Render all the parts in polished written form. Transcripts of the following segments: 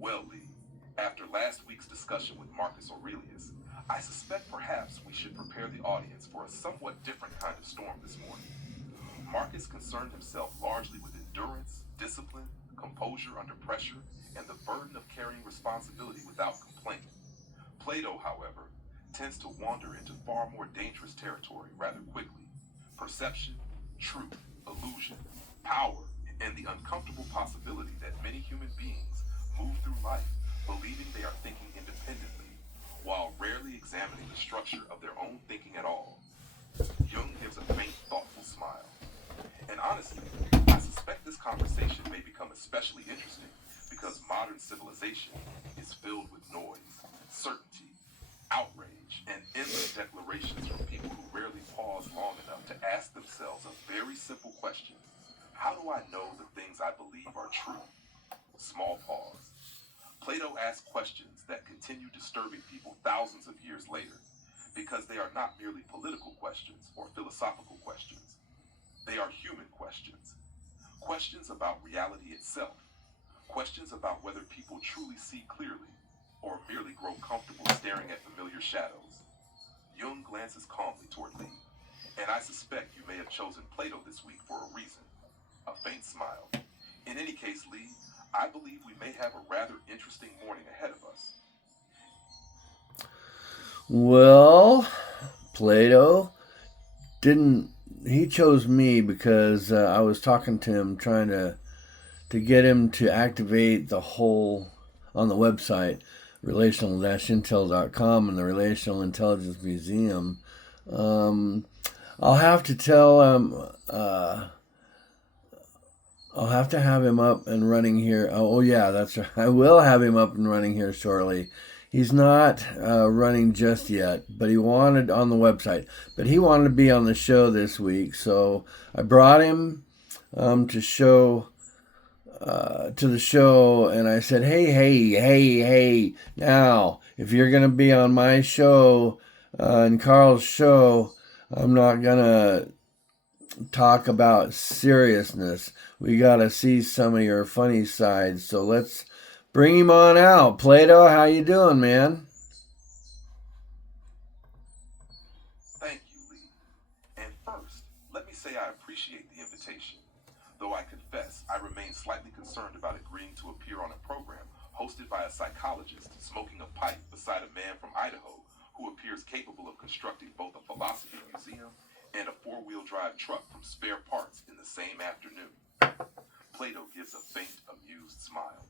Well, Lee, after last week's discussion with Marcus Aurelius, I suspect perhaps we should prepare the audience for a somewhat different kind of storm this morning. Marcus concerned himself largely with endurance, discipline, composure under pressure, and the burden of carrying responsibility without complaint. Plato, however, tends to wander into far more dangerous territory rather quickly. Perception, truth, illusion, power, and the uncomfortable possibility that many human beings move through life believing they are thinking independently, while rarely examining the structure of their own thinking at all. Jung gives a faint, thoughtful smile. And honestly, I suspect this conversation may become especially interesting because modern civilization is filled with noise, certainty, outrage, and endless declarations from people who rarely pause long enough to ask themselves a very simple question. How do I know the things I believe are true? Small pause. Plato asked questions that continue disturbing people thousands of years later because they are not merely political questions or philosophical questions. They are human questions. Questions about reality itself. Questions about whether people truly see clearly or merely grow comfortable staring at familiar shadows. Jung glances calmly toward Lee, and I suspect you may have chosen Plato this week for a reason. A faint smile. In any case, Lee, I believe we may have a rather interesting morning ahead of us. Well, Plato he chose me because I was talking to him, trying to get him to activate the whole on the website, relational-intel.com, and the Relational Intelligence Museum. I'll have to tell him. I'll have to have him up and running here. Oh yeah, that's right. I will have him up and running here shortly. He's not running just yet, but he wanted on the website. But he wanted to be on the show this week, so I brought him to show to the show, and I said, hey, now if you're gonna be on my show and Carl's show, I'm not gonna talk about seriousness. We gotta see some of your funny sides, so let's bring him on out. Plato, how you doing, man? Thank you, Lee. And first, let me say I appreciate the invitation, though I confess I remain slightly concerned about agreeing to appear on a program hosted by a psychologist smoking a pipe beside a man from Idaho who appears capable of constructing both a philosophy museum and a four-wheel drive truck from spare parts in the same afternoon. Plato gives a faint, amused smile.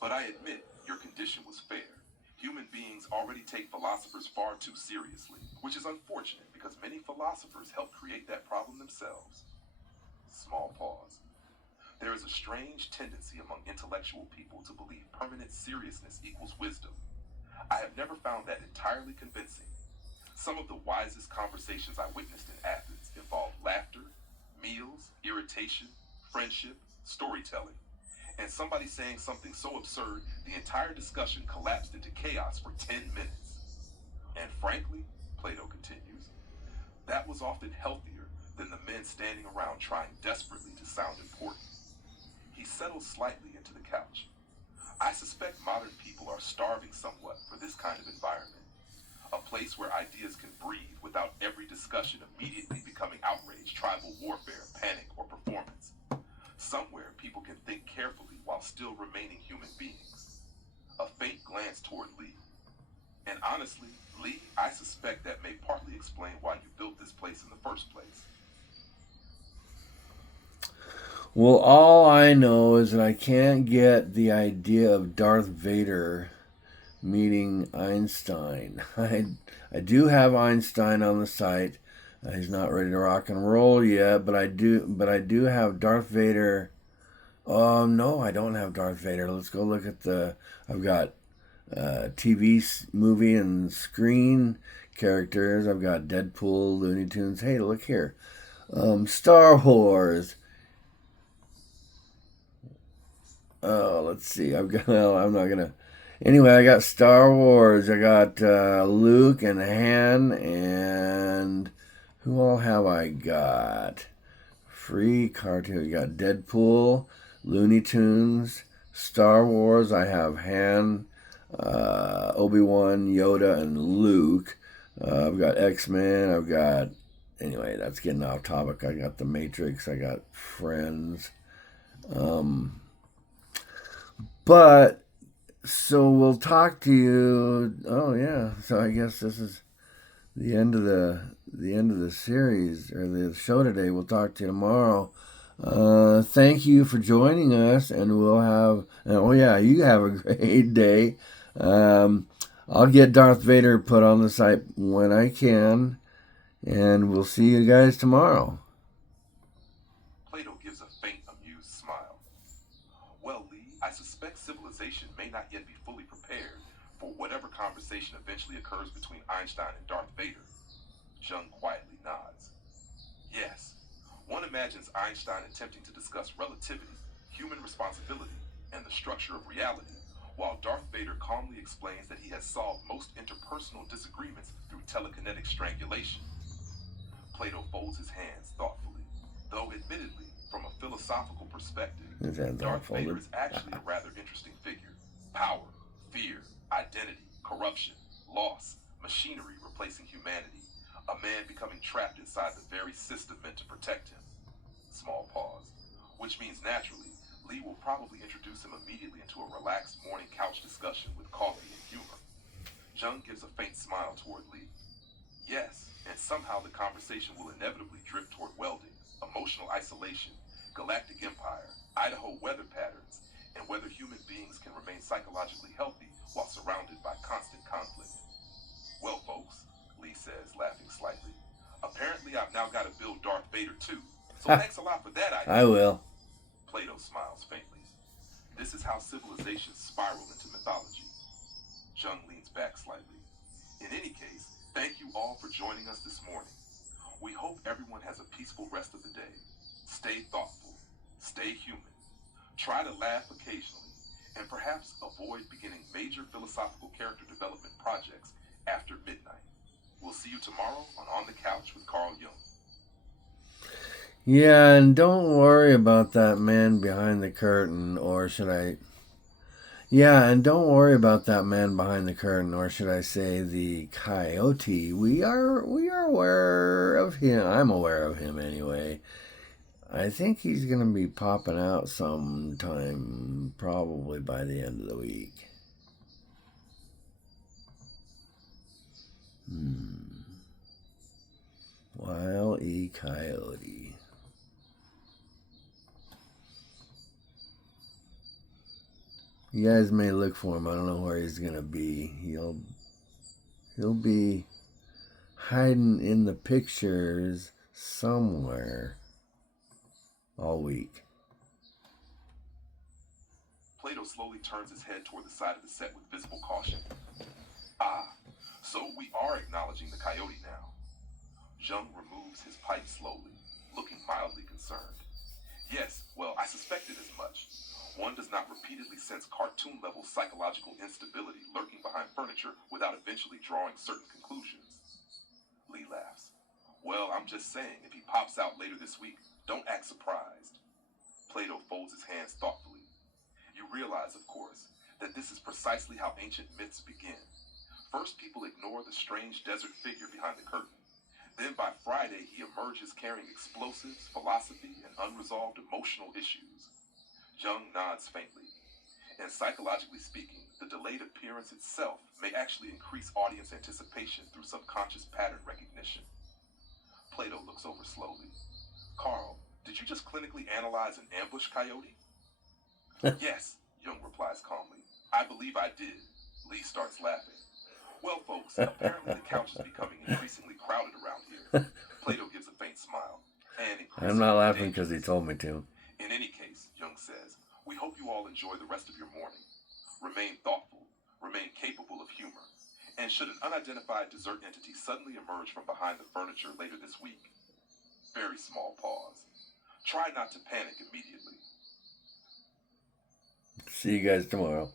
But I admit your condition was fair. Human beings already take philosophers far too seriously, which is unfortunate because many philosophers help create that problem themselves. Small pause. There is a strange tendency among intellectual people to believe permanent seriousness equals wisdom. I have never found that entirely convincing. Some of the wisest conversations I witnessed in Athens involved laughter, meals, irritation, friendship, storytelling, and somebody saying something so absurd the entire discussion collapsed into chaos for 10 minutes. And frankly, Plato continues, that was often healthier than the men standing around trying desperately to sound important. He settles slightly into the couch. I suspect modern people are starving somewhat for this kind of environment. A place where ideas can breathe without every discussion immediately becoming outrage, tribal warfare, panic, or performance. Somewhere people can think carefully while still remaining human beings. A faint glance toward Lee. And honestly, Lee, I suspect that may partly explain why you built this place in the first place. Well, all I know is that I can't get the idea of Darth Vader meeting Einstein. I do have Einstein on the site. He's not ready to rock and roll yet, but I do have Darth Vader. No, I don't have Darth Vader. Let's go look at the. I've got TV, movie, and screen characters. I've got Deadpool, Looney Tunes. Hey, look here. Star Wars. Oh, let's see. I've got. Well, I'm not gonna. Anyway, I got Star Wars. I got Luke and Han, and who all have I got? Free cartoon. You got Deadpool, Looney Tunes, Star Wars, I have Han, Obi-Wan, Yoda, and Luke. I've got X-Men. I've got... Anyway, that's getting off topic. I got The Matrix. I got Friends. But, so we'll talk to you... Oh, yeah. So I guess this is the end of the series, or the show today. We'll talk to you tomorrow. Thank you for joining us, and we'll have... Oh, yeah, you have a great day. I'll get Darth Vader put on the site when I can, and we'll see you guys tomorrow. Plato gives a faint, amused smile. Well, Lee, I suspect civilization may not yet be fully prepared for whatever conversation eventually occurs between Einstein and Darth Vader. Jung quietly nods. Yes, one imagines Einstein attempting to discuss relativity, human responsibility, and the structure of reality, while Darth Vader calmly explains that he has solved most interpersonal disagreements through telekinetic strangulation. Plato folds his hands thoughtfully, though admittedly, from a philosophical perspective, Darth Vader is actually a rather interesting figure. Power, fear, identity, corruption, loss, machinery replacing humanity, a man becoming trapped inside the very system meant to protect him. Small pause. Which means naturally, Lee will probably introduce him immediately into a relaxed morning couch discussion with coffee and humor. Jung gives a faint smile toward Lee. Yes, and somehow the conversation will inevitably drift toward welding, emotional isolation, galactic empire, Idaho weather patterns, and whether human beings can remain psychologically healthy while surrounded by constant conflict. Well, folks, Lee says, laughing slightly, apparently I've now got to build Darth Vader too, so thanks a lot for that idea. I will. Plato smiles faintly. This is how civilizations spiral into mythology. Jung leans back slightly. In any case, thank you all for joining us this morning. We hope everyone has a peaceful rest of the day. Stay thoughtful. Stay human. Try to laugh occasionally, and perhaps avoid beginning major philosophical character development projects after midnight. We'll see you tomorrow on the Couch with Carl Jung. Yeah, and don't worry about that man behind the curtain, or should I... Yeah, and don't worry about that man behind the curtain, or should I say the coyote. We are aware of him. I'm aware of him anyway. I think he's going to be popping out sometime, probably by the end of the week. Wile E. Coyote. You guys may look for him. I don't know where he's going to be. He'll be hiding in the pictures somewhere all week. Plato slowly turns his head toward the side of the set with visible caution. Ah, so we are acknowledging the coyote now. Jung removes his pipe slowly, looking mildly concerned. Yes, well, I suspected as much. One does not repeatedly sense cartoon-level psychological instability lurking behind furniture without eventually drawing certain conclusions. Lee laughs. Well, I'm just saying, if he pops out later this week, don't act surprised. Plato folds his hands thoughtfully. You realize, of course, that this is precisely how ancient myths begin. First, people ignore the strange desert figure behind the curtain. Then by Friday, he emerges carrying explosives, philosophy, and unresolved emotional issues. Jung nods faintly. And psychologically speaking, the delayed appearance itself may actually increase audience anticipation through subconscious pattern recognition. Plato looks over slowly. Carl, did you just clinically analyze an ambush coyote? Yes, Jung replies calmly. I believe I did. Lee starts laughing. Well, folks, apparently the couch is becoming increasingly crowded around here. Plato gives a faint smile. I'm not laughing because he told me to. In any case, Jung says, we hope you all enjoy the rest of your morning. Remain thoughtful, remain capable of humor, and should an unidentified dessert entity suddenly emerge from behind the furniture later this week, very small pause. Try not to panic immediately. See you guys tomorrow.